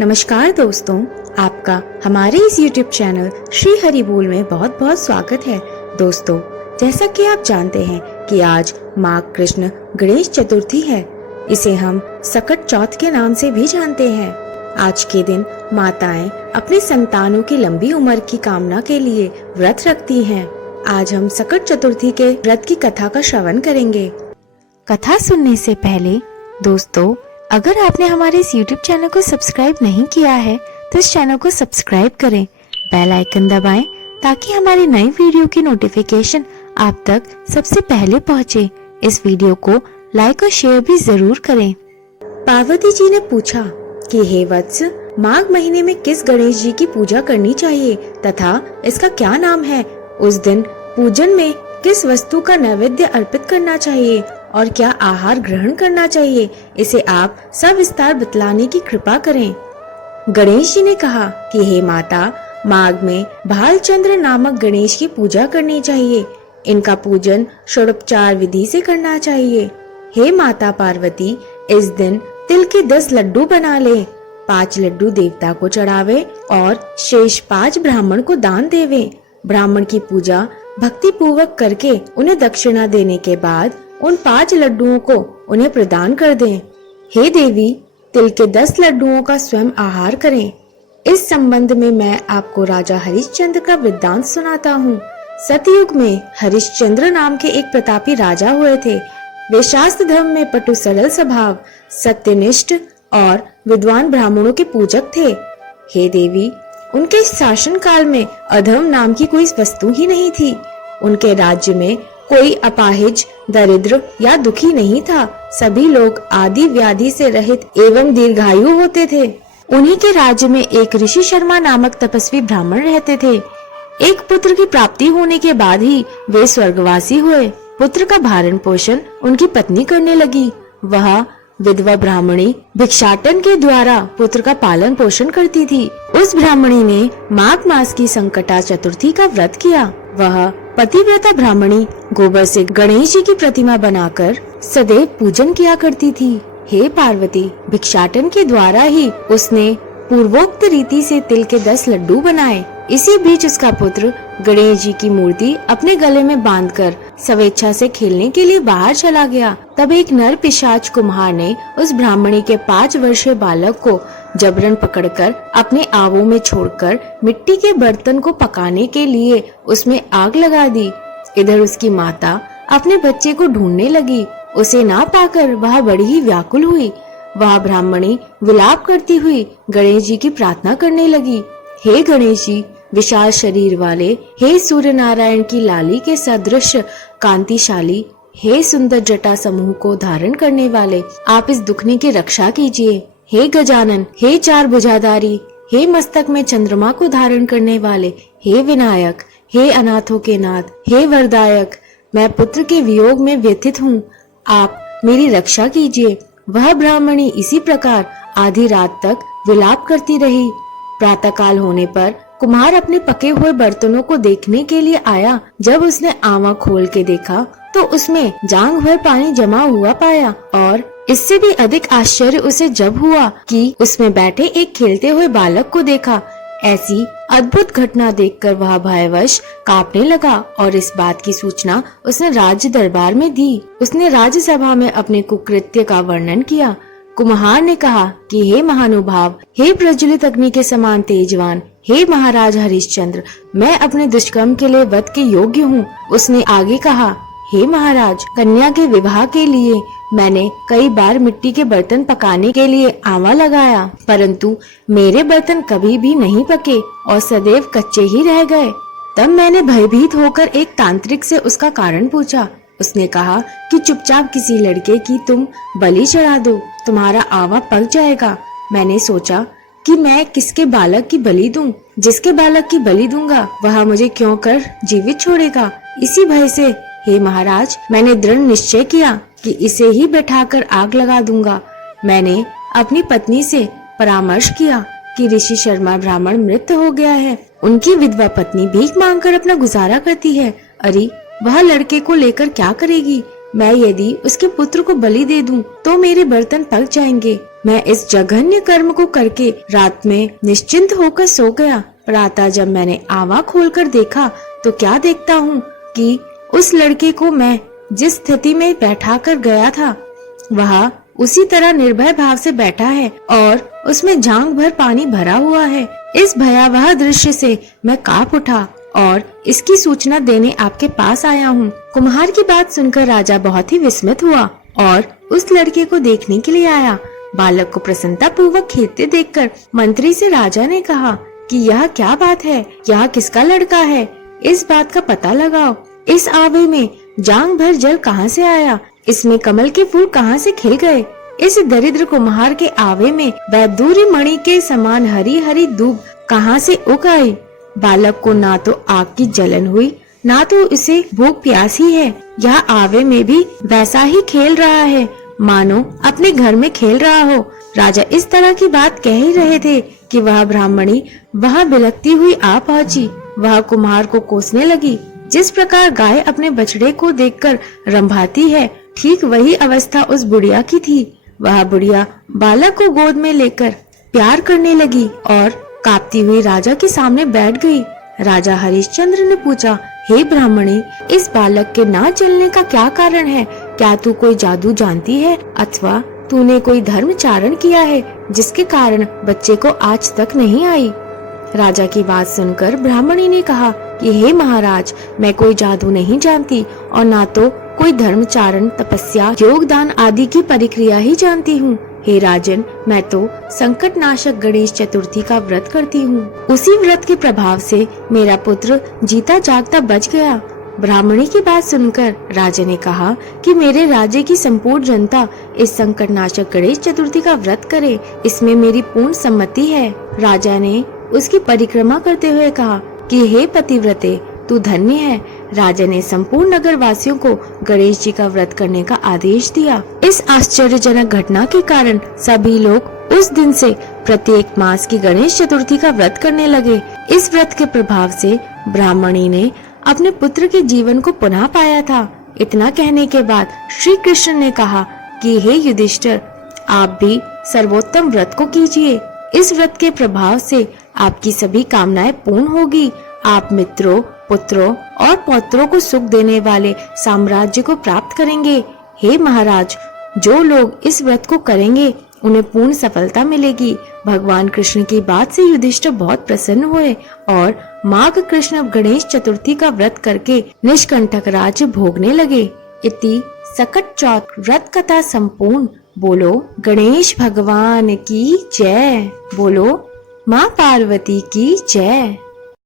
नमस्कार दोस्तों, आपका हमारे इस YouTube चैनल श्री हरि बोल में बहुत बहुत स्वागत है। दोस्तों, जैसा कि आप जानते हैं कि आज माघ कृष्ण गणेश चतुर्थी है। इसे हम सकट चौथ के नाम से भी जानते हैं। आज के दिन माताएं अपनी संतानों की लंबी उम्र की कामना के लिए व्रत रखती हैं। आज हम सकट चतुर्थी के व्रत की कथा का श्रवण करेंगे। कथा सुनने से पहले दोस्तों, अगर आपने हमारे इस YouTube चैनल को सब्सक्राइब नहीं किया है तो इस चैनल को सब्सक्राइब करें, बेल आइकन दबाएं ताकि हमारी नई वीडियो की नोटिफिकेशन आप तक सबसे पहले पहुंचे। इस वीडियो को लाइक और शेयर भी जरूर करें। पार्वती जी ने पूछा कि हे वत्स, माघ महीने में किस गणेश जी की पूजा करनी चाहिए तथा इसका क्या नाम है? उस दिन पूजन में किस वस्तु का नैवेद्य अर्पित करना चाहिए और क्या आहार ग्रहण करना चाहिए? इसे आप सविस्तार बतलाने की कृपा करें। गणेश जी ने कहा कि हे माता, माघ में भालचंद्र नामक गणेश की पूजा करनी चाहिए। इनका पूजन षोडोपचार विधि से करना चाहिए। हे माता पार्वती, इस दिन तिल के 10 लड्डू बना ले, 5 लड्डू देवता को चढ़ावे और शेष 5 ब्राह्मण को दान देवे। ब्राह्मण की पूजा भक्ति पूर्वक करके उन्हें दक्षिणा देने के बाद उन 5 लड्डुओं को उन्हें प्रदान कर दें। हे देवी, तिल के 10 लड्डुओं का स्वयं आहार करें। इस संबंध में मैं आपको राजा हरिश्चंद्र का वृत्तांत सुनाता हूँ। सतयुग में हरिश्चंद्र नाम के एक प्रतापी राजा हुए थे। वे शास्त्र धर्म में पटु सरल स्वभाव, सत्यनिष्ठ और विद्वान ब्राह्मणों के पूजक थे। हे देवी, उनके शासन काल में अधर्म नाम की कोई वस्तु ही नहीं थी। उनके राज्य में कोई अपाहिज, दरिद्र या दुखी नहीं था। सभी लोग आदि व्याधि से रहित एवं दीर्घायु होते थे। उन्हीं के राज्य में एक ऋषि शर्मा नामक तपस्वी ब्राह्मण रहते थे। एक पुत्र की प्राप्ति होने के बाद ही वे स्वर्गवासी हुए। पुत्र का भरण पोषण उनकी पत्नी करने लगी। वह विधवा ब्राह्मणी भिक्षाटन के द्वारा पुत्र का पालन पोषण करती थी। उस ब्राह्मणी ने माघ मास की संकटा चतुर्थी का व्रत किया। वह पतिव्रता ब्राह्मणी गोबर से गणेश जी की प्रतिमा बनाकर सदैव पूजन किया करती थी। हे पार्वती, भिक्षाटन के द्वारा ही उसने पूर्वोक्त रीति से तिल के 10 लड्डू बनाए। इसी बीच उसका पुत्र गणेश जी की मूर्ति अपने गले में बांधकर स्वेच्छा से खेलने के लिए बाहर चला गया। तब एक नर पिशाच कुम्हार ने उस ब्राह्मणी के 5 वर्षीय बालक को जबरन पकड़कर अपने आवों में छोड़कर मिट्टी के बर्तन को पकाने के लिए उसमें आग लगा दी। इधर उसकी माता अपने बच्चे को ढूंढने लगी। उसे ना पाकर वह बड़ी ही व्याकुल हुई। वह ब्राह्मणी विलाप करती हुई गणेश जी की प्रार्थना करने लगी। हे गणेश जी, विशाल शरीर वाले, हे सूर्य नारायण की लाली के सदृश कांतिशाली, हे सुंदर जटा समूह को धारण करने वाले, आप इस दुखनी की रक्षा कीजिए। हे गजानन, हे 4 भुजाधारी, हे मस्तक में चंद्रमा को धारण करने वाले, हे विनायक, हे अनाथों के नाथ, हे वरदायक, मैं पुत्र के वियोग में व्यथित हूँ, आप मेरी रक्षा कीजिए। वह ब्राह्मणी इसी प्रकार आधी रात तक विलाप करती रही। प्रातः काल होने पर कुम्हार अपने पके हुए बर्तनों को देखने के लिए आया। जब उसने आवा खोल के देखा तो उसमें जांग भर पानी जमा हुआ पाया और इससे भी अधिक आश्चर्य उसे जब हुआ कि उसमें बैठे एक खेलते हुए बालक को देखा। ऐसी अद्भुत घटना देखकर वह भयवश कांपने लगा और इस बात की सूचना उसने राज्य दरबार में दी। उसने राज्यसभा में अपने कुकृत्य का वर्णन किया। कुम्हार ने कहा कि हे महानुभाव, हे प्रज्वलित अग्नि के समान तेजवान, हे महाराज हरिश्चंद्र, मैं अपने दुष्कर्म के लिए वध के योग्य हूँ। उसने आगे कहा, हे महाराज, कन्या के विवाह के लिए मैंने कई बार मिट्टी के बर्तन पकाने के लिए आवा लगाया, परंतु मेरे बर्तन कभी भी नहीं पके और सदैव कच्चे ही रह गए। तब मैंने भयभीत होकर एक तांत्रिक से उसका कारण पूछा। उसने कहा कि चुपचाप किसी लड़के की तुम बलि चढ़ा दो, तुम्हारा आवा पक जाएगा। मैंने सोचा कि मैं किसके बालक की बलि दूं? जिसके बालक की बलि दूंगा वह मुझे क्यों कर जीवित छोड़ेगा। इसी भय से हे महाराज, मैंने दृढ़ निश्चय किया कि इसे ही बैठाकर आग लगा दूंगा। मैंने अपनी पत्नी से परामर्श किया कि ऋषि शर्मा ब्राह्मण मृत हो गया है। उनकी विधवा पत्नी भीख मांगकर अपना गुजारा करती है। अरे, वह लड़के को लेकर क्या करेगी? मैं यदि उसके पुत्र को बलि दे दूं तो मेरे बर्तन पक जाएंगे। मैं इस जघन्य कर्म को करके रात में निश्चिंत होकर सो गया। प्रातः जब मैंने आँख खोलकर देखा तो क्या देखता हूँ कि उस लड़के को मैं जिस स्थिति में बैठा कर गया था वह उसी तरह निर्भय भाव से बैठा है और उसमें झांग भर पानी भरा हुआ है। इस भयावह दृश्य से मैं कांप उठा और इसकी सूचना देने आपके पास आया हूँ। कुम्हार की बात सुनकर राजा बहुत ही विस्मित हुआ और उस लड़के को देखने के लिए आया। बालक को प्रसन्नता पूर्वक खेलते देखकर मंत्री से राजा ने कहा कि यह क्या बात है, यह किसका लड़का है, इस बात का पता लगाओ। इस आवे में जांग भर जल कहाँ से आया, इसमें कमल के फूल कहाँ से खिल गए। इस दरिद्र कुम्हार के आवे में वैदूर्य मणि के समान हरी हरी दूब कहाँ से उग आई। बालक को ना तो आग की जलन हुई ना तो इसे भूख प्यास ही है। यह आवे में भी वैसा ही खेल रहा है मानो अपने घर में खेल रहा हो। राजा इस तरह की बात कह ही रहे थे कि वह ब्राह्मणी वहां बिलखती हुई आ पहुंची। वह कुम्हार को कोसने लगी। जिस प्रकार गाय अपने बछड़े को देखकर रंभाती है, ठीक वही अवस्था उस बुढ़िया की थी। वह बुढ़िया बालक को गोद में लेकर प्यार करने लगी और कांपती हुई राजा के सामने बैठ गई। राजा हरिश्चंद्र ने पूछा, हे ब्राह्मणी, इस बालक के ना चलने का क्या कारण है? क्या तू कोई जादू जानती है अथवा तूने कोई धर्मचारण किया है जिसके कारण बच्चे को आज तक नहीं आई? राजा की बात सुनकर ब्राह्मणी ने कहा कि हे महाराज, मैं कोई जादू नहीं जानती और ना तो कोई धर्मचारण, तपस्या, योगदान आदि की परिक्रिया ही जानती हूँ। हे राजन, मैं तो संकट नाशक गणेश चतुर्थी का व्रत करती हूँ। उसी व्रत के प्रभाव से मेरा पुत्र जीता जागता बच गया। ब्राह्मणी की बात सुनकर राजा ने कहा कि मेरे राज्य की संपूर्ण जनता इस संकट नाशक गणेश चतुर्थी का व्रत करे, इसमें मेरी पूर्ण सम्मति है। राजा ने उसकी परिक्रमा करते हुए कहा कि हे पतिव्रते, तू धन्य है। राजा ने संपूर्ण नगर वासियों को गणेश जी का व्रत करने का आदेश दिया। इस आश्चर्यजनक घटना के कारण सभी लोग उस दिन से प्रत्येक मास की गणेश चतुर्थी का व्रत करने लगे। इस व्रत के प्रभाव से ब्राह्मणी ने अपने पुत्र के जीवन को पुनः पाया था। इतना कहने के बाद श्री कृष्ण ने कहा कि हे युधिष्ठिर, आप भी सर्वोत्तम व्रत को कीजिए। इस व्रत के प्रभाव से आपकी सभी कामनाएं पूर्ण होगी। आप मित्रों, पुत्रों और पौत्रों को सुख देने वाले साम्राज्य को प्राप्त करेंगे। हे महाराज, जो लोग इस व्रत को करेंगे उन्हें पूर्ण सफलता मिलेगी। भगवान कृष्ण की बात से युधिष्ठिर बहुत प्रसन्न हुए और माघ कृष्ण गणेश चतुर्थी का व्रत करके निष्कंटक राज्य भोगने लगे। इति सकट चौथ व्रत कथा संपूर्ण। बोलो गणेश भगवान की जय। बोलो माँ पार्वती की जय।